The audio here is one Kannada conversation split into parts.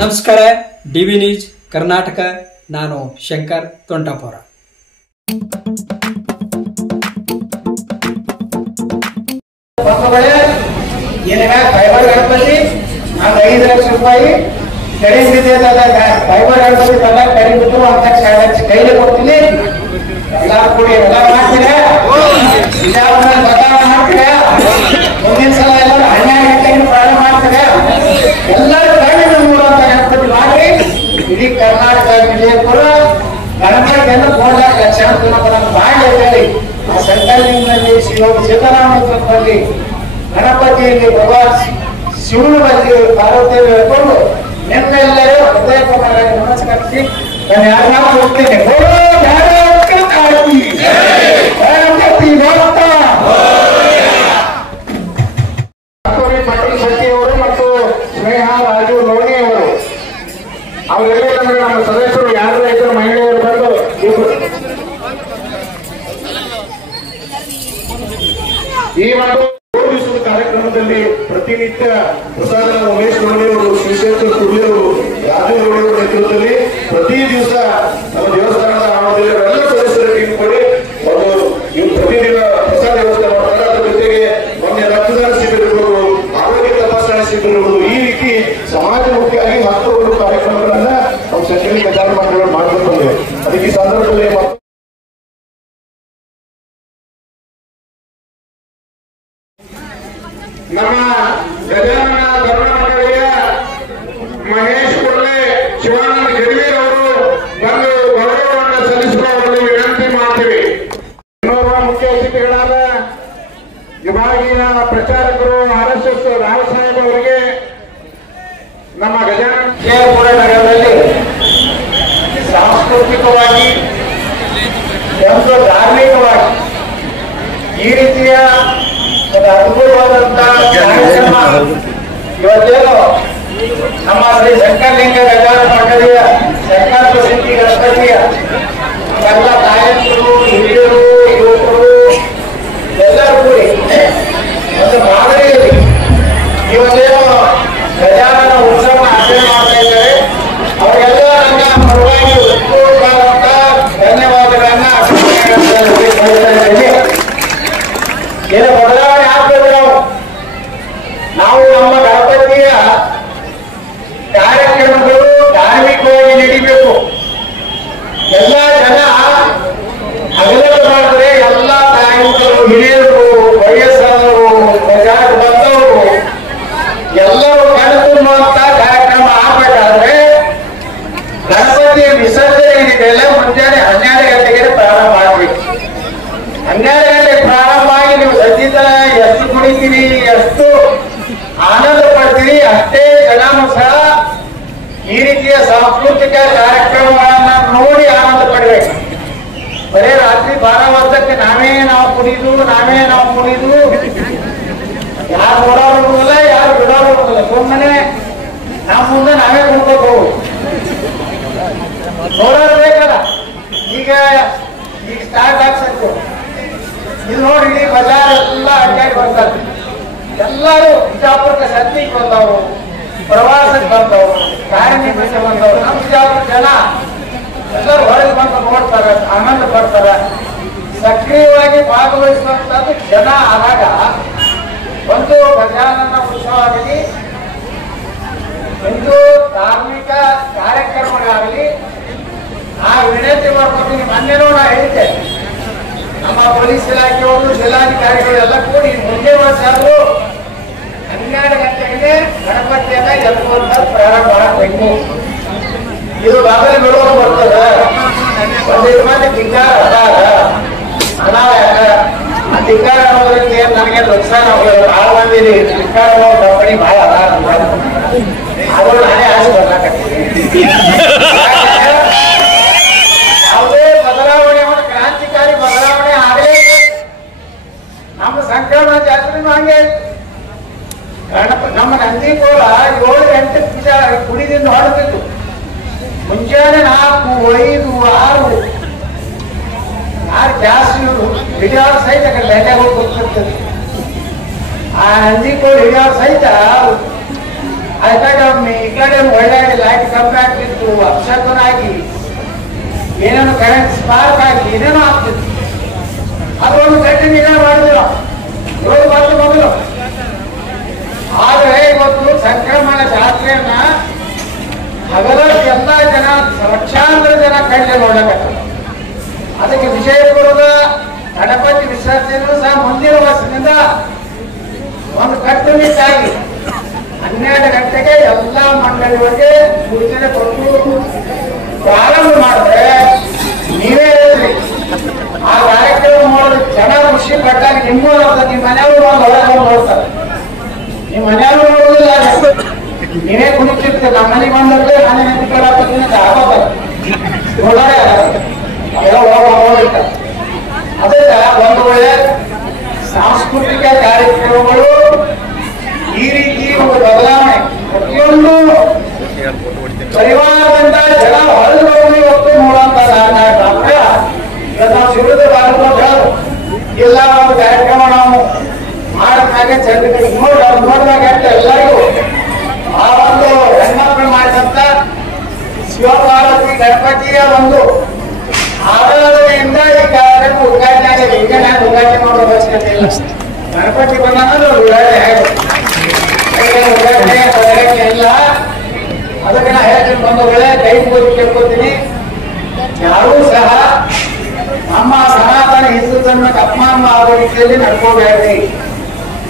ನಮಸ್ಕಾರ, ಡಿವಿ ನ್ಯೂಸ್ ಕರ್ನಾಟಕ. ನಾನು ಶಂಕರ್ ತೊಂಟಾಪುರ. ಫೈಬರ್ ಗಣಪತಿ ನಾನು 5 ಲಕ್ಷ ರೂಪಾಯಿ ಕಡಿಮೆ ಫೈಬರ್ ಗಣಪತಿ ತಂದ ಕಡಿಬಿಟ್ಟು ಅಂತ ಕೈಲಿ ಕೊಡ್ತೀನಿ. ಎಲ್ಲ ಕೂಡಿ ಎಲ್ಲ ಮಾಡ್ತೀರಾ, ಬದಲಾವಣೆ ಮಾಡ್ತೀರಾ, ಮುಂದಿನ ಸಲ ಎಲ್ಲರೂ 12 ಗಂಟೆಗೆ ಪ್ರಾರಂಭ ಮಾಡ್ತೀರಾ. ಎಲ್ಲರೂ ಕಡಿಮೆ ನೋಡುವಂತ ಗಣಪತಿ ಮಾಡಿ ಇಡೀ ಕರ್ನಾಟಕ ವಿಜಯಪುರ ಗಣಪತಿಯನ್ನು 3 ಲಕ್ಷ ಮಾಡಿ ಹೇಳಿ ಆ ಸಂಕಲ್ಪದಲ್ಲಿ ಸಿದ್ದರಾಮಯ್ಯ ಗಣಪತಿಯಲ್ಲಿ ಭಗವಾನ್ ಶಿವನ ಬಗ್ಗೆ ಪಾರ್ವತಿಯನ್ನು ಹೇಳ್ಕೊಂಡು ನಿಮ್ಮೆಲ್ಲರೂ ಹೃದಯಪೂರ್ವಕವಾಗಿ ನಮಸ್ಕರಿಸಿ ನಾನು ಯಾರನ್ನ ಹೋಗ್ತೇನೆ. ಪಟೇಲ್ ಶೆಟ್ಟಿ ಅವರು ಮತ್ತು ಸ್ನೇಹ ರಾಜು ಲೋಣಿ ಅವರು ಅವರೆಲ್ಲ ನಮ್ಮ ಸದಸ್ಯರು ಯಾರು ರೈತರು ಮಹಿಳೆಯರು ಬಂದು ಈ ಒಂದು ಕಾರ್ಯಕ್ರಮದಲ್ಲಿ ಪ್ರತಿನಿತ್ಯ ಪ್ರಸಾದ ಉಮೇಶ್ ಗೌಡಿ ಅವರು, ಶ್ರೀಶೇಖರ್ ಕುರ್ಲಿ ಅವರು, ರಾಜು ಗೌಡಿ ಅವರ ನೇತೃತ್ವದಲ್ಲಿ ಪ್ರತಿ ದಿವಸ ನಮ್ಮ ದೇವಸ್ಥಾನದ ಆವರಣದಲ್ಲಿ ಎಲ್ಲ ಸದಸ್ಯರ ಟೀಮ್ ಕೊಡಿ ಒಂದು ಪ್ರತಿದಿನ ಪ್ರಸಾದ ವ್ಯವಸ್ಥೆ ಮಾಡ್ತಾರೆ. ಅದರ ಜೊತೆಗೆ ಮೊನ್ನೆ ರಕ್ತದಾನ ಶಿಬಿರ ಇರ್ಬೋದು, ಆರೋಗ್ಯ ತಪಾಸಣಾ ಶಿಬಿರ ಇರ್ಬೋದು, ಈ ರೀತಿ ಸಮಾಜಮುಖಿಯಾಗಿ ಮಹತ್ವಪೂರ್ಣ ಕಾರ್ಯಕ್ರಮಗಳನ್ನ ನಮ್ಮ ಶೈಕ್ಷಣಿಕ ಗಜಾನ ಮಂಡಳಿಗಳು ಮಾಡ್ಕೊಂಡು ಬಂದಿವೆ. ಅದಕ್ಕೆ ಈ ಸಂದರ್ಭದಲ್ಲಿ ನಮ್ಮ ಗಜಾನನ ಧರ್ಮ ಮಂಡಳಿಯ ಮಹೇಶ್ ಕುರ್ಲೆ, ಶಿವಾನಂದ ಗಿರಿವೀರ್ ಅವರು ಒಂದು ಗೌರವವನ್ನು ಸಲ್ಲಿಸಿಕೊಳ್ಳಲು ವಿನಂತಿ ಮಾಡ್ತೀವಿ. ಇನ್ನೋರ್ವ ಮುಖ್ಯ ಅತಿಥಿಗಳಾದ ವಿಭಾಗೀಯ ಪ್ರಚಾರಕರು RSS ರಾವ್ ಸಾಹೇಬ್ ಅವರಿಗೆ ನಮ್ಮ ಗಜಾನನ ನಗರದಲ್ಲಿ ಸಾಂಸ್ಕೃತಿಕವಾಗಿ ಮತ್ತು ಧಾರ್ಮಿಕವಾಗಿ ಈ ರೀತಿಯ ಒಂದು ಅದ್ಭುತವಾದಂತಹ ಕಾರ್ಯಕ್ರಮ ಇವತ್ತೇನು ನಮ್ಮ ಶ್ರೀ ಶಂಕರಲಿಂಗ ಗಜಾನನ ಮಂಡಳಿಯ ಸಂಕಲ್ಪ ಸಿದ್ಧಿ ಗಣಪತಿಯ ಎಲ್ಲ ತಾಯಂದಿರು, ಹಿರಿಯರು, ಯುವಕರು ಎಲ್ಲರೂ ಕೂಡಿ ಒಂದು ಮಾದರಿಯಲ್ಲಿ ಇವತ್ತೇನು ಗಜಾನನ ಉತ್ಸವ ಆಚರಣೆ ಮಾಡ್ತಾ ಇದ್ದಾರೆ. ಅವರೆಲ್ಲ ನನ್ನ ಪರವಾಗಿ ಉತ್ಪೂರ್ಣವಾದಂತ ಧನ್ಯವಾದಗಳನ್ನ ಏನು ಬದಲಾವಣೆ ಆಗ್ಬೇಕು. ನಾವು ನಮ್ಮ ಗಣಪತಿಯ ಕಾರ್ಯಕ್ರಮಗಳು ಧಾರ್ಮಿಕವಾಗಿ ನಡೀಬೇಕು. ಎಲ್ಲ ಜನ ಹಗಲು ಮಾಡಿದ್ರೆ ಎಲ್ಲ ತಾಯಂದಿರು, ಹಿರಿಯರು, ವಯಸ್ಸಾದವರು, ಬಜಾರ್ ಬಂದವರು ಎಲ್ಲರೂ ಕಣ್ತುಂಬುವಂತ ಕಾರ್ಯಕ್ರಮ ಆಗ್ಬೇಕಾದ್ರೆ ಗಣಪತಿಯ ವಿಸರ್ಜನೆ ಏನಿದೆಯಲ್ಲ ಮುಂಜಾನೆ 12 ಗಂಟೆಗೆ ಪ್ರಾರಂಭ ಆಗ್ಬೇಕು. 12 ಗಂಟೆಗೆ ಪ್ರಾರಂಭ ಆಗಿ ನೀವು ಸಜ್ಜಿತ ಎಷ್ಟು ಕುಡಿತೀರಿ, ಎಷ್ಟು ಆನಂದ ಪಡ್ತೀರಿ, ಅಷ್ಟೇ ಜನನು ಸಹ ಈ ರೀತಿಯ ಸಾಂಸ್ಕೃತಿಕ ಕಾರ್ಯಕ್ರಮಗಳನ್ನ ನೋಡಿ ಆನಂದ ಪಡ್ಬೇಕು. ಬರೇ ರಾತ್ರಿ 12 ವರ್ಷಕ್ಕೆ ನಾವು ಕುಡಿದು ಯಾರು ನೋಡೋರುಲ್ಲ, ಯಾರು ಬಿಡೋರುಲ್ಲ. ಸುಮ್ಮನೆ ನಮ್ಮ ಮುಂದೆ ನಾವೇ ಕುಡ್ಕೋಕ್ ಹೋಗುದು. ನೋಡೋರು ಬೇಕಲ್ಲ. ಈಗ ಸ್ಟಾರ್ಟ್ ಆಗ್ಸಕ್ಕು ಇದು ನೋಡಿ, ಇಡೀ ಬಜಾರ್ ಎಲ್ಲ ಅಡ್ಡಾಡಿ ಬರ್ತಾರೆ. ಎಲ್ಲರೂ ಬಿಜಾಪುರಕ್ಕೆ ಸದ್ಯಕ್ಕೆ ಬಂದವರು, ಪ್ರವಾಸಕ್ಕೆ ಬಂದವರು, ಕಾರ್ಯಕ್ರಮಕ್ಕೆ ಬಂದವರು, ನಮ್ಮ ಬಿಜಾಪುರ ಜನ ಎಲ್ಲರೂ ಹೊರಗೆ ಬಂದು ನೋಡ್ತಾರೆ, ಆನಂದ ಪಡ್ತಾರೆ. ಸಕ್ರಿಯವಾಗಿ ಭಾಗವಹಿಸುವಂತದ್ದು ಜನ ಆದಾಗ ಒಂದು ಗಜಾನನ ಉತ್ಸವ ಆಗಲಿ, ಒಂದು ಧಾರ್ಮಿಕ ಕಾರ್ಯಕ್ರಮಗಳಾಗಲಿ ಆ ವಿನಂತಿ ಮಾಡ್ಕೊತೀನಿ. ಮೊನ್ನೆನೂ ನಾ ಹೇಳಿದ್ದೆ, ನಮ್ಮ ಪೊಲೀಸ್ ಇಲಾಖೆಯವರು, ಜಿಲ್ಲಾಧಿಕಾರಿಗಳೆಲ್ಲ ಕೂಡಿ ಮುಂದೆ ವರ್ಷಾದ್ರು 12 ಗಂಟೆಗೆ ಗಣಪತಿಯನ್ನ ಎತ್ತುವಂತ ಪ್ರಾರಂಭ ಮಾಡಬೇಕು. ಇದು ಬಾಗಲ ಬಿಡೋರು ಬರ್ತದ. ಒಂದಿಷ್ಟು ಮಂದಿ ಧಿಕ್ಕಾರ ಆ ಧಿಕ್ಕಾರ ಅನ್ನೋದ್ರಿಂದ ಏನ್ ನನಗೆ ನುಕ್ಸಾನ ಹೋಗೋದು. ಭಾಳ ಮಂದಿ ಧಿಕ್ಕಾರ ಕಂಪನಿ ಭಾಳ ಅದಾರ, ಅದು ನಾನೇ ಆಸೆ ಬರ್ಲಾಕತ್ತೀನಿ. ಯಾವುದೇ ಬದಲಾವಣೆ, ಕ್ರಾಂತಿಕಾರಿ ಬದಲಾವಣೆ ಆಗಲೇ ನಮ್ಮ ಸಂಕ್ರಮಣ ಜಾತ್ರೆನೂ ಹಂಗೆ. ನಮ್ಮ ನಂದಿಕೋಲ 7-8 ಕುಡಿದಿಂದ ಹೊಡೆದಿತ್ತು. ಮುಂಜಾನೆ 4, 5, 6 ಜಾಸ್ತಿ ಬಿಡಿಯಾರ ಸಹಿತ ಲೆಟೆ ಹೋಗಿ ಗೊತ್ತಿರ್ತದೆ. ಆ ನಂದಿಕೋಡ್ ಹಿಡಿಯೋರು ಸಹಿತ ಆ ಕಡೆ ಒಳ್ಳೆ ಲೈಟ್ ಕಂಬ ಆಗ್ತಿತ್ತು, ಅಪಶಕುನಾಗಿ ಏನೇನು ಕರೆಂಟ್ ಸ್ಪಾರ್ಕ್ ಆಗಿ ಏನೇನೋ ಆಗ್ತಿತ್ತು. ಅದೊಂದು ಕಂಟಿನ್ಯೂ ಮಾಡಿದ್ರು 7 ವರ್ಷ ಮೊದಲು. ಆದರೆ ಇವತ್ತು ಸಂಕ್ರಮಣ ಜಾತ್ರೆಯನ್ನ ಹಗಲಷ್ಟು ಎಲ್ಲ ಜನ, ಲಕ್ಷಾಂತರ ಜನ ಕಣ್ಣೆ ನೋಡಕತ್ತ. ಅದಕ್ಕೆ ವಿಜಯಪುರದ ಗಣಪತಿ ವಿಸರ್ಜನೆಯೂ ಸಹ ಮುಂದಿನ ವರ್ಷದಿಂದ ಒಂದು ಕಟ್ಟುನಿಟ್ಟಾಗಿ 12 ಗಂಟೆಗೆ ಎಲ್ಲ ಮಂಡಳಿಗಳಿಗೆ ಸೂಚನೆ ಕೊಟ್ಟು ಪ್ರಾರಂಭ ಮಾಡಿದ್ರೆ ನೀವೇ ಹೇಳ್ರಿ, ಆ ಕಾರ್ಯಕ್ರಮ ನೋಡಿದ್ರೆ ಜನ ಖುಷಿ ಪಟ್ಟಾಗ ನಿಮ್ಮೂ ನಿಮ್ಮ ಮನೆಯವರು ಒಂದು ಹೊರಗೆ ನೋಡ್ತಾರೆ. ನಿಮ್ಮ ಮನೆಯವರು ನೋಡುದಿಲ್ಲ, ನೀವೇ ಕುಣಿತಿರ್ತೀರಿ. ನಮ್ಮ ಮನೆಗೆ ಬಂದ್ರೆ ನಾನೇ ನೆನಪಿಕೊಳ್ಳಾಗ್ತೀನಿ ಆಗೋದ ನೋಡೋಣ ನೋಡಿರ್ತಾರೆ. ಅದಕ್ಕೆ ಒಂದು ಒಳ್ಳೆ ಸಾಂಸ್ಕೃತಿಕ ಕಾರ್ಯಕ್ರಮಗಳು ಈ ರೀತಿ ಒಂದು ಬದಲಾವಣೆ ಪ್ರತಿಯೊಂದು ಪರಿವಾರದಿಂದ ಜನ ಹೊರಗೆ ಇವತ್ತು ನೋಡುವಂತ ನಾವು ಶಿಬಿರದ ಭಾಗದಲ್ಲಿ ಇಲ್ಲ ಒಂದು ಕಾರ್ಯಕ್ರಮ ನಾವು ಮಾಡಿದಾಗ ಚಂದ್ರ ನೋಡಿದಾಗ ಎಲ್ಲರಿಗೂ ಆ ಒಂದು ಹೆಣ್ಮಕ್ಳು ಮಾಡಿದಂತ ಶಿವಪಾರ್ವತಿ ಗಣಪತಿಯ ಒಂದು ಆರಾಧನೆಯಿಂದ ಈ ಕಾರ್ಯಕ್ರಮ ಉದ್ಘಾಟನೆ ಆಗಿದೆ. ಈಗ ನಾನು ಉದ್ಘಾಟನೆ ಮಾಡೋ ಅವಶ್ಯಕತೆ ಇಲ್ಲ. ಗಣಪತಿ ಬಂದಾಗ ಉದ್ಘಾಟನೆ ಇಲ್ಲ. ಅದಕ್ಕೆ ನಾ ಹೇಳ್ತೀನಿ, ಒಂದು ವೇಳೆ ಕೈ ಮುಗಿದು ಕೇಳ್ಕೊತೀನಿ, ಯಾರೂ ಸಹ ನಮ್ಮ ಸನಾತನ ಹಿಂದೂ ಧರ್ಮಕ್ಕೆ ಅಪಮಾನ ಆಗೋ ರೀತಿಯಲ್ಲಿ ನಡ್ಕೋಬೇಡ್ರಿ.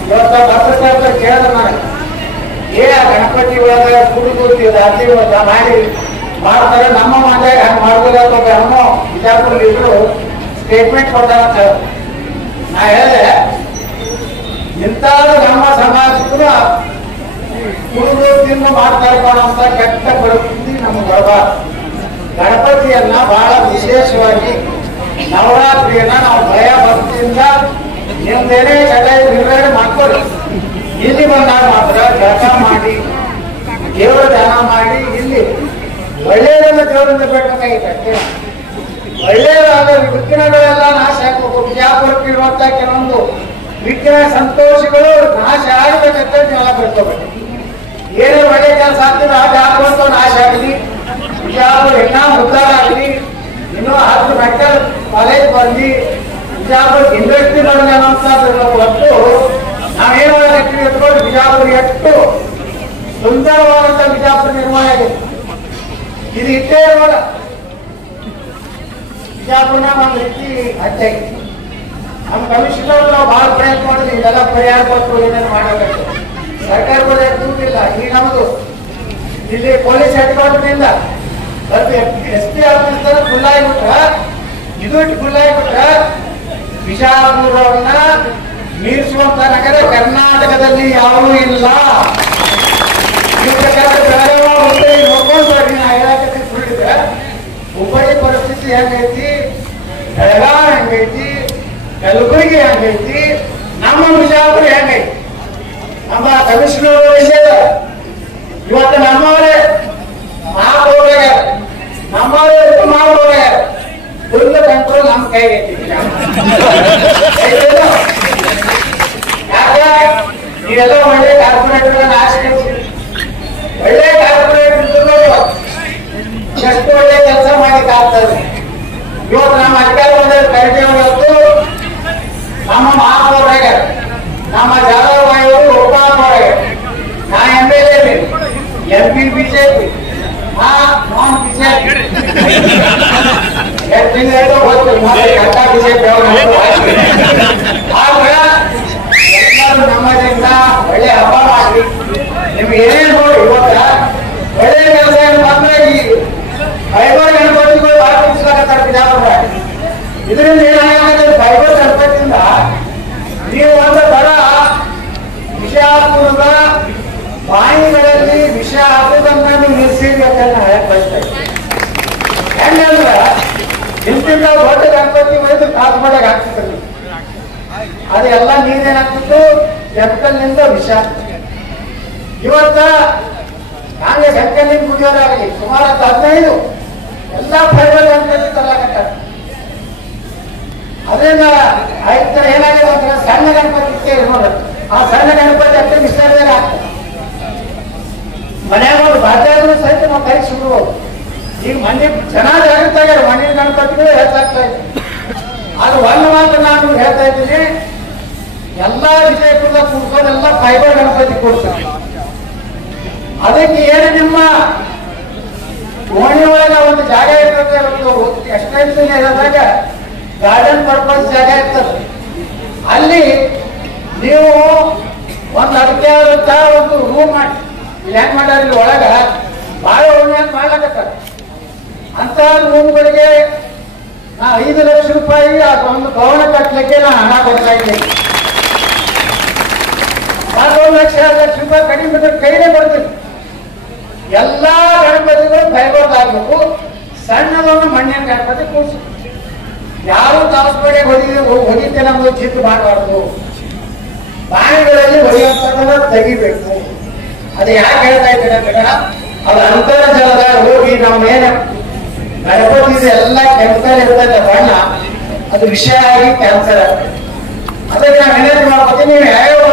ಇವತ್ತ ಪತ್ರಕರ್ತ ಕೇಳಿದ್ರೆ ನನಗೆ ಗಣಪತಿ ಒಳಗ ಕುಡಿದು ರಾತ್ರಿ ಮಾಡಿ ಮಾಡ್ತಾರೆ, ನಮ್ಮ ಮನೆ ಹಂಗೆ ಮಾಡಿದ್ರೆ ಅನ್ನೋ ಬಿಜಾಪುರ ಇದ್ರು ಸ್ಟೇಟ್ಮೆಂಟ್ ಕೊಡ್ತಾರಂತ. ನಾ ಹೇಳಿದೆ, ಇಂಥದ್ದು ನಮ್ಮ ಸಮಾಜಕ್ಕೂ ಕುಡಿದು ತಿಂದು ಮಾಡ್ತಾರೆ ಅಂತ ಕೆಟ್ಟ ಪರಿಸ್ಥಿತಿ ನಮ್ಗೆ ಬರಬಾರ್ದು. ಗಣಪತಿಯನ್ನ ಬಹಳ ವಿಶೇಷವಾಗಿ ನವರಾತ್ರಿಯನ್ನ ನಾವು ಭಯ ಭಕ್ತಿಯಿಂದ ನಿಮ್ದೇನೇ ಚಟ ನಿರ್ವಹಣೆ ಮಾಡ್ಕೊಳ್ಳಿ. ಇಲ್ಲಿ ಬಂದಾಗ ಮಾತ್ರ ಕೆಲಸ ಮಾಡಿ ದೇವರ ಧ್ಯಾನ ಮಾಡಿ ಇಲ್ಲಿ ಒಳ್ಳೆಯದನ್ನ ದೇವರಿಂದ ಬೇಕಾಗಿತ್ತು ಅಷ್ಟೇ. ಒಳ್ಳೆಯದಾದ ವಿಘ್ನಗಳೆಲ್ಲ ನಾಶ ಆಗ್ಬೇಕು. ಬಿಜಾಪುರಕ್ಕೆ ಇರುವಂತ ಕೆಲವೊಂದು ವಿಘ್ನ ಸಂತೋಷಗಳು ನಾಶ ಆಗಬೇಕಂತ ನೀವೆಲ್ಲ ಬೆಳ್ಕೋಬೇಕು. ಏನೇ ಒಳ್ಳೆ ಕೆಲಸ ಆಗ್ತದೆ ಆ ಜಾಗವಂತ ನಾಶ ಆಗಲಿ, ಬಿಜಾಪುರ ಇನ್ನೂ ಉದ್ಧಾರ ಆಗಲಿ, ಇನ್ನೂ 10 ಮೆಡಿಕಲ್ ಕಾಲೇಜ್ ಬಂದು ಬಿಜಾಪುರ ಇಂಡಸ್ಟ್ರಿ ಬಂದ ಹೊತ್ತು ನಾವೇನು ಇಟ್ಕೊಂಡು ಬಿಜಾಪುರ ಎಷ್ಟು ಸುಂದರವಾದಂತ ಬಿಜಾಪುರ ನಿರ್ಮಾಣ ಆಗಿದೆ. ಇದು ಇಟ್ಟೇ ಇರೋಲ್ಲ, ಬಿಜಾಪುರನ ಒಂದು ರೀತಿ ಹಚ್ಚಾಗಿ ನಮ್ಮ ಕಮಿಷನರ್ ನಾವು ಬಹಳ ಪ್ರಯತ್ನ ಮಾಡಿದ್ವಿ. ಇದೆಲ್ಲ ಪರಿಹಾರ ಕೊಟ್ಟು ಏನೇನು ಮಾಡಬೇಕು, ಸರ್ಕಾರದ ದುಡ್ಡಿಲ್ಲ. ಈಗ ನಮ್ದು ಇಲ್ಲಿ ಪೊಲೀಸ್ ಹೆಡ್ ಕ್ವಾರ್ಟರ್ನಿಂದ SP ಆಫೀಸ್ ಫುಲ್ ಆಗಿಬಿಟ್ರ, ಇದು ಫುಲ್ ಆಗಿಬಿಟ್ರ ಬಿಜಾಪುರವನ್ನ ಮೀರಿಸುವಂತ ನಗರ ಕರ್ನಾಟಕದಲ್ಲಿ ಯಾವೂ ಇಲ್ಲ. ಈ ಪ್ರಕಾರ ನೋಡ್ಕೊಂಡ್ರೆ ಹುಬ್ಬಳ್ಳಿ ಪರಿಸ್ಥಿತಿ ಹೆಂಗೈತಿ, ಬೆಳಗಾವಿ ಹೆಂಗೈತಿ, ಕಲಬುರಗಿ ಹೆಂಗೈತಿ, ನಮ್ಮ ಬಿಜಾಪುರ ಹೆಂಗೈತಿ. ನಮ್ಮ ಕಮಿಷನರ್ ಇದೆ ಇವತ್ತು ನಮ್ಮವರೇ ಮಹಾಪೌರ್ಯಾರ, ನಮ್ಮವರೇ ಮಹಾಪೌರ್ಯಾರ. ಫುಲ್ ಕಂಟ್ರೋಲ್ ನಮ್ಮ ಕೈಗೈತಿ. ಯಾಕೆ ನೀವೆಲ್ಲ ಒಳ್ಳೆ ಕಾರ್ಪೊರೇಟ್ ಆಶ್ರಯಿಸಿ, ಒಳ್ಳೆ ಕಾರ್ಪೊರೇಟ್ ಎಷ್ಟು ಒಳ್ಳೆ ಕೆಲಸ ಮಾಡಿಕ್ ಆಗ್ತದೆ. ಇವತ್ತು ನಮ್ಮ ಅಧಿಕಾರ ಕರೆಕ್ಟ್ ಇವತ್ತು ನಮ್ಮ ಮಹಾಪೌರ್ಯಾಗ ನಮ್ಮ ಜಾಧವ್ಯವರು ಒಪ್ಪಾಗ ನಾ MLA MP ಬಿಜೆಪಿ ನಾನ್ ಬಿಜೆಪಿ ಆದ್ರೆ ಎಲ್ಲರೂ ನಮ್ಮದಿಂದ ಒಳ್ಳೆ ಹಬ್ಬ ಮಾಡಿ ನಿಮ್ಗೆ ಏನೇನು ನೋಡಿ ಇವತ್ತ ಒಳ್ಳೆ ಕೆಲಸ ಏನು ಬಂದ್ರೆ ಈ ಫೈಬರ್ ಗಣಪತಿಗಳು ಆರಂಭಿಸ್ಲಾಗತ್ತಾರೆ ಬಿಜಾಪುರ. ಇದರಿಂದ ಏನಾಗುತ್ತೆ, ಫೈಬರ್ ಗಣಪತಿಯಿಂದ ನೀವು ಒಂದು ತರ ಬಿಜಾಪುರದ ಬಾಯಿಗಳಲ್ಲಿ ವಿಷ ಹಾಕುವುದನ್ನ ನೀವು ನಿಲ್ಲಿಸಿರ್ಬೇಕನ್ನ ಬಯಸ್ತಾ ಇದ್ದೀನಿ. ಹೆಂಗಂದ್ರ ಇಂತಿಂತ ದೊಡ್ಡ ಗಣಪತಿ ಒಯ್ದು ಕಾಸ್ಮಡಾಗ ಹಾಕ್ತಿದ್ರು, ಅದೆಲ್ಲ ನೀರೇನಾಗ್ತಿತ್ತು, ಕೆಮಿಕಲ್ನಿಂದ ವಿಷ. ಇವತ್ತ ಹಂಗೆ ಕೆಮಿಕಲ್ನಿಂದ ಕುಡಿಯೋದಾಗಲಿ ಸುಮಾರು 15 ಎಲ್ಲ ಫೈಬರ್ ಗಣಪತಿ ತರಲಾಗತ್ತಾರೆ. ಅದರಿಂದ ಏನಾಗಿದೆ ಅಂದ್ರೆ ಸಣ್ಣ ಗಣಪತಿ ನೋಡ, ಆ ಸಣ್ಣ ಈಗ ಮನೆ ಜನ ಜಾಗೃತ ಆಗ್ಯಾರ, ಮಣ್ಣಿನ ಗಣಪತಿಗಳು ಹೆಚ್ಚಾಗ್ತಾ ಇದೆ. ಅದು ಒಂದು ಮಾತ್ರ ನಾನು ಹೇಳ್ತಾ ಇದ್ದೀನಿ, ಎಲ್ಲಾ ವಿಜಯಪುರದ ಕೂಡ್ಸೋದೆಲ್ಲ ಫೈಬರ್ ಗಣಪತಿ ಕೊಡ್ತಾರೆ. ಅದಕ್ಕೆ ಏನು ನಿಮ್ಮ ಓಣಿ ಒಳಗ ಒಂದು ಜಾಗ ಇರ್ತದೆ, ಎಕ್ಸ್ಟೆನ್ಷನ್ ಇರೋದಾಗ ಗಾರ್ಡನ್ ಪರ್ಪಸ್ ಜಾಗ ಇರ್ತದೆ. ಅಲ್ಲಿ ನೀವು ಒಂದು ಅದಕ್ಕೆ ಒಂದು ರೂಮ್ ಮಾಡಿ ಹೆಂಗ್ ಮಾಡ್ಯಾರ ಇಲ್ಲಿ ಒಳಗ ಬಾಳ ಓಣಿ ಅಂತ ಮಾಡ್ಲಕತ್ತಾರ. ಅಂತ ರೂಮ್ಗಳಿಗೆ ನಾ 5 ಲಕ್ಷ ರೂಪಾಯಿ ಒಂದು ಭವನ ಕಟ್ಟಲಿಕ್ಕೆ ನಾ ಹಣ ಕೊಡ್ತಾ ಇದ್ದೀನಿ. 1 ಲಕ್ಷ 2 ಲಕ್ಷ ರೂಪಾಯಿ ಕಡಿಮೆ ಬಿಟ್ಟರೆ ಕೈಲೇ ಬರ್ತೀನಿ. ಎಲ್ಲಾ ಗಣಪತಿಗಳು ಫೈಬರ್ ಆಗ್ಬೇಕು. ಸಣ್ಣದೊಂದು ಮಣ್ಣಿನ ಗಣಪತಿ ಕೂಡಿಸಿ, ಯಾರು ತಾಸಬೇಡಿ ಹೊಡಿತೆ ನಮ್ದು ಚಿತ್ರ ಮಾಡಬಾರ್ದು. ಬಾವಿಗಳಲ್ಲಿ ಹೊಡೆಯುವಂಥದ್ದನ್ನ ತೆಗಿಬೇಕು. ಅದು ಯಾಕೆ ಹೇಳ್ತಾ ಇದ್ದೇನೆ ಅಂದ್ರೆ, ಅದು ಅಂತರ್ಜಲದ ಹೋಗಿ ನಾವೇನು ಗಣಪತಿ ಎಲ್ಲ ಕೆಮಿಕಲ್ ಇರ್ತದೆ ಬಣ್ಣ, ಅದು ವಿಷ ಆಗಿ ಕ್ಯಾನ್ಸರ್ ಆಗ್ತದೆ. ಅದಕ್ಕೆ ನಾವು ವಿನಂತಿ ಮಾಡ್ಕೊತೀವಿ, ನೀವು ಯಾವ್ಯಾವ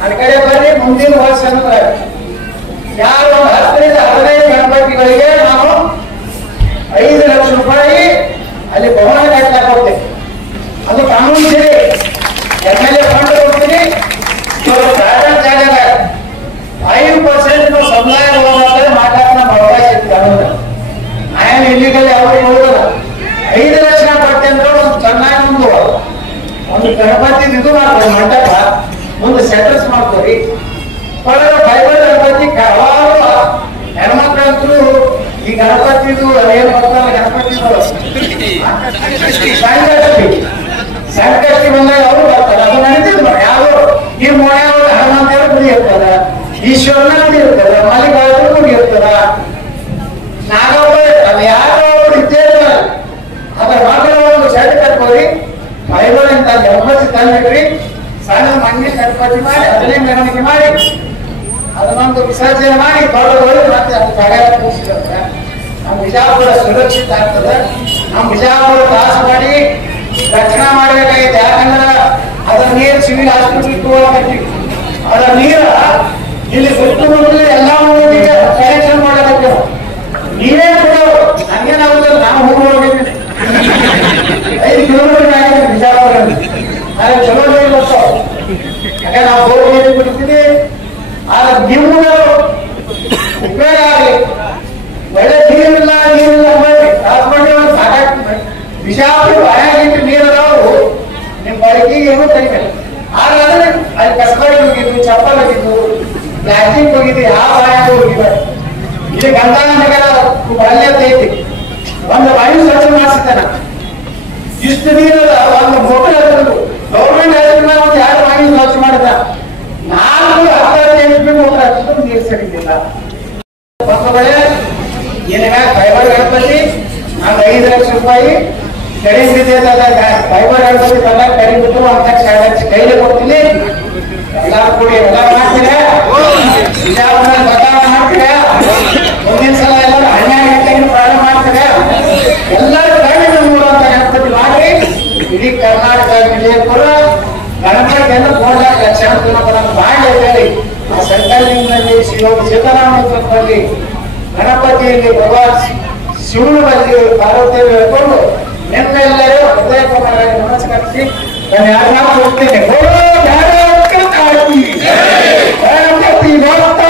ನನ್ನ ಕಡೆ ಬರ್ರಿ. ಮುಂದಿನ ವರ್ಷ ಅಂದ್ರೆ ಯಾರು ಒಂದು 10 ರಿಂದ 15 ಗಣಪತಿಗಳಿಗೆ ನಾವು 5 ಲಕ್ಷ ರೂಪಾಯಿ ಅಲ್ಲಿ ಭವನ ಕಟ್ಟಲಾಕ ಹೋಗ್ತೇವೆ. ಅದು ಕಾನೂನು ಸೇರಿ MLA ಫಂಡ್ ಕೊಡ್ತೀನಿ. ಗಾರ್ಡನ್ ಜಾಗ 5% ಸಮುದಾಯ ಮಾಡ್ಲಾಕ ನಮ್ಮ ಅವಕಾಶ ಇತ್ತು. ನಾನು ಇಲ್ಲಿಗಲ್ಲಿ ಅವ್ರಿಗೆ ಹೋಗಲ್ಲ. 5 ಲಕ್ಷ ಕೊಟ್ಟೆ ಅಂದ್ರೆ ಒಂದು ಚೆನ್ನಾಗಿ ಒಂದು ಗಣಪತಿ ಇದು ಮಾಡ್ತಾರೆ, ಮಂಟಪ ಮುಂದೆ ಸೆಟಲ್ಸ್ ಮಾಡ್ತೀವಿ. ಒಳಗೆ ಫೈಬರ್ ಗಣಪತಿ ಹಲವಾರು ಹೆಣ್ಮಕ್ಳಂತೂ ಈ ಗಣಪತಿದು ಏನು ಬರ್ತಾರ ಗಣಪತಿ ಸಂಕಷ್ಟಿ ಬಂದಾಗ ಅವರು ಬರ್ತಾರೆ. ಅದು ನಡೀತಿದ್ರು ಯಾರು ಈ ಮೊಳೆ ಹನುಮಂತೇವ್ರ ಗುಡಿ ಇರ್ತದ, ಈಶ್ವರನ ಗುಡಿ ಇರ್ತದ, ಮಲ್ಲಿಕಾರ್ಜುನ ಗುಡಿ ಇರ್ತದ, ನಾಗಪ್ಪ ಇರ್ತದೆ, ಯಾರೋ ಅವರು ಇದ್ದೇ ಇರ್ತಾರೆ. ಅದರ ಮಕ್ಕಳ ಒಂದು ಶೆಡ್ ಕಟ್ಕೋರಿ, ಫೈಬರ್ ಅಂತ ಗಣಪತಿ ತಂದಿಡ್ರಿ, ಸಣ್ಣ ಮಣ್ಣಿನ ಗಣಪತಿ ಮಾಡಿ ಅದನ್ನೇ ಮೆರವಣಿಗೆ ಮಾಡಿ ಅದನ್ನೊಂದು ವಿಸರ್ಜನೆ ಮಾಡಿ ದೊಡ್ಡದೊಳಗೆ ಮತ್ತೆ ಅದು ಜಾಗ ಕೂಡಿಸಿದ್ರೆ ನಮ್ಮ ಬಿಜಾಪುರ ಸುರಕ್ಷಿತ ಆಗ್ತದೆ. ನಮ್ಮ ಬಿಜಾಪುರ ತ್ರಾಸ ಮಾಡಿ ರಕ್ಷಣೆ ಮಾಡಬೇಕಾಗಿದೆ. ಯಾಕಂದ್ರೆ ಅದರ ನೀರು ಸಿವಿಲ್ ಹಾಸ್ಪಿಟಲ್ ಹೋಗಬೇಕು. ಅದರ ನೀರ ಇಲ್ಲಿ ಬಿಟ್ಟು ಬಂದ್ರೆ ಎಲ್ಲ ಊರಿಗೆ ಕನೆಕ್ಷನ್ ಮಾಡಬೇಕು. ನೀವೇ ಕೊಡೋರು, ಹಂಗೇನಾಗುದಿಲ್ಲ. ನಾವು ಹೋಗ್ಬೇಕು 5 ಕಿಲೋಮೀಟರ್ ಆಗಿದೆ ಬಿಜಾಪುರ. ನಾನು ಚಲೋ ನೀರು ಬರ್ತಾವ, ಯಾಕಂದ್ರೆ ನಾವು ಬೋರ್ ನೀರು ಬಿಡ್ತೀವಿ. ಆದ್ರೆ ನಿಮ್ಗೆ ಉಪಯೋಗ ಆಗಲಿ. ಒಳ್ಳೆ ನೀರಿಲ್ಲ ಮಾಡಿ ರಾಜಮಂಡ್ರಿ ಒಂದು ಸಾಕಾಗ್ತದೆ. ಬಿಜಾಪುರ ಬಾಯಾಗಿಟ್ಟು ನೀರು ಅದಾವು, ನಿಮ್ಮ ಬಳಕೆಗೆ ಏನೂ ಕಡಿಮೆ. ಆದ್ರೆ ಅಲ್ಲಿ ಕಸಬಾಯಿ ಹೋಗಿದ್ದು, ಚಪ್ಪಲ್ ಹೋಗಿದ್ದು, ಪ್ಲಾಸ್ಟಿಕ್ ಹೋಗಿದ್ದು, ಯಾವ ಬಾಯಾಗ ಹೋಗಿದ್ದ. ಇಲ್ಲಿ ಗಂಗಾನಗರ ಬಾಲ್ಯತೆ ಐತಿ, ಒಂದು ಬಾಯಿ ಸ್ವಚ್ಛ ಮಾಡಿಸಿದ್ದಾನ. ಇಷ್ಟು ನೀರದ ಒಂದು ಮೋಟರ್ ಹತ್ತಿರದು ಗೌರ್ಮೆಂಟ್ ಹತ್ತಿರ ಒಂದು 2 ಬಾಯಿ ಸ್ವಚ್ಛ ಮಾಡಿದ. 4-10 ಮೋಟರ್ ಹತ್ತಿದ್ರು ನೀರು ಸರಿದಿಲ್ಲ. ಏನಾಗ ಫೈಬರ್ ಗಣಪತಿ ನಾನು 5 ಲಕ್ಷ ರೂಪಾಯಿ ಕಡಿಮೆ ಬಿದ್ದಾಗ ಫೈಬರ್ ಗಣಪತಿ ಎಲ್ಲ ಕಡಿಮೆ ಬಿಟ್ಟು 1 ಲಕ್ಷ 2 ಲಕ್ಷ ಕೈಲಿ ಕೊಡ್ತೀನಿ. ಎಲ್ಲ ಕೂಡಿ ಎಲ್ಲ ಮಾಡ್ತೀರ, ಬದಲಾವಣೆ ಮಾಡ್ತೀರ. ಮುಂದಿನ ಸಲ ಎಲ್ಲರೂ ಅನ್ಯಾಯ ಪ್ರಾರಂಭ ಮಾಡ್ತೀರ. ಎಲ್ಲರೂ ಕಡಿಮೆ ಮೂಡುವಂತ ಗಣಪತಿ ಮಾಡಿ ಇಡೀ ಕರ್ನಾಟಕ ವಿಜಯಪುರ ಗಣಪತಿಯನ್ನು 3 ಲಕ್ಷಾಂತರ ಮಾಡಿ ಹೇಳಿ ಆ ಸಂಕಲ್ಪದಲ್ಲಿ ಸಿದ್ದರಾಮಯ್ಯ ಗಣಪತಿಯಲ್ಲಿ ಭಗವಾನ್ ಶಿವನ ಬಲ್ಲಿ ಪಾರ್ವತಿಯನ್ನು ಹೇಳ್ಕೊಂಡು ನಿಮ್ಮೆಲ್ಲರೂ ಹೃದಯಪೂರ್ವಕವಾಗಿ ನಮಸ್ಕರಿಸಿ ನಾನು ಯಾರನ್ನ ಹೋಗ್ತೇನೆ. ಗಣಪತಿ ಭಕ್ತ